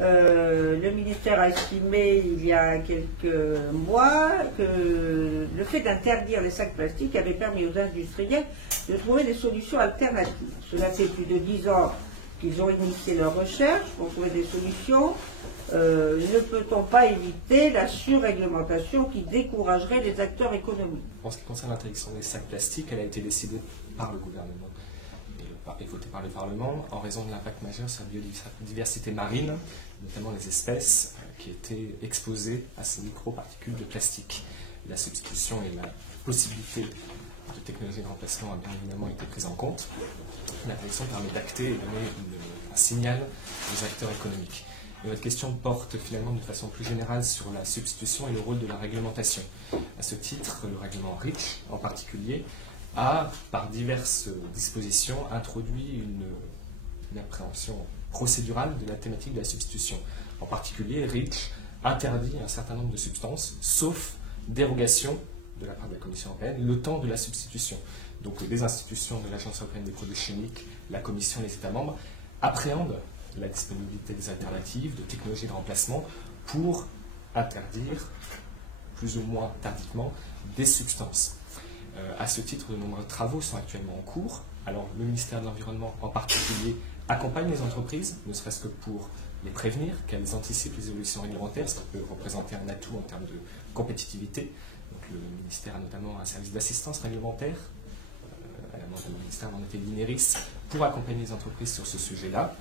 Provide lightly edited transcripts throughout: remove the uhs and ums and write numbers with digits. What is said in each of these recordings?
le ministère a estimé il y a quelques mois que le fait d'interdire les sacs plastiques avait permis aux industriels de trouver des solutions alternatives. Cela fait plus de 10 ans qu'ils ont initié leurs recherches pour trouver des solutions. Ne peut-on pas éviter la surréglementation qui découragerait les acteurs économiques? En ce qui concerne l'interdiction des sacs plastiques, elle a été décidée par le gouvernement et votée par le Parlement en raison de l'impact majeur sur la biodiversité marine, notamment les espèces qui étaient exposées à ces microparticules de plastique. La substitution et la possibilité de technologie de remplacement a bien évidemment été prise en compte. L'interdiction permet d'acter et donner un signal aux acteurs économiques. Et votre question porte finalement de façon plus générale sur la substitution et le rôle de la réglementation. À ce titre, le règlement REACH en particulier a, par diverses dispositions, introduit une appréhension procédurale de la thématique de la substitution. En particulier, REACH interdit un certain nombre de substances, sauf dérogation de la part de la Commission européenne, le temps de la substitution. Donc les institutions de l'Agence européenne des produits chimiques, la Commission et les États membres appréhendent la disponibilité des alternatives, de technologies de remplacement pour interdire, plus ou moins tardivement, des substances. À ce titre, de nombreux travaux sont actuellement en cours. Alors, le ministère de l'Environnement, en particulier, accompagne les entreprises, ne serait-ce que pour les prévenir, qu'elles anticipent les évolutions réglementaires, ce qui peut représenter un atout en termes de compétitivité. Donc, le ministère a notamment un service d'assistance réglementaire, à la demande du ministère en était l'INERIS, pour accompagner les entreprises sur ce sujet-là.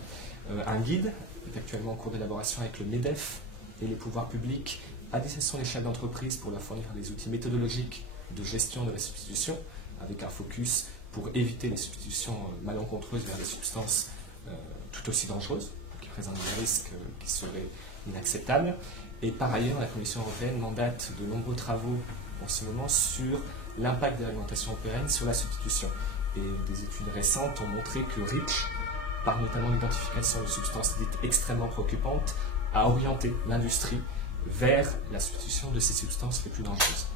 Un guide est actuellement en cours d'élaboration avec le MEDEF et les pouvoirs publics à destination des chefs d'entreprise pour leur fournir des outils méthodologiques de gestion de la substitution, avec un focus pour éviter les substitutions malencontreuses vers des substances tout aussi dangereuses, qui présentent des risques qui seraient inacceptables. Et par ailleurs, la Commission européenne mandate de nombreux travaux en ce moment sur l'impact des réglementations européennes sur la substitution. Et des études récentes ont montré que REACH, par notamment l'identification de substances dites extrêmement préoccupantes, a orienté l'industrie vers la substitution de ces substances les plus dangereuses.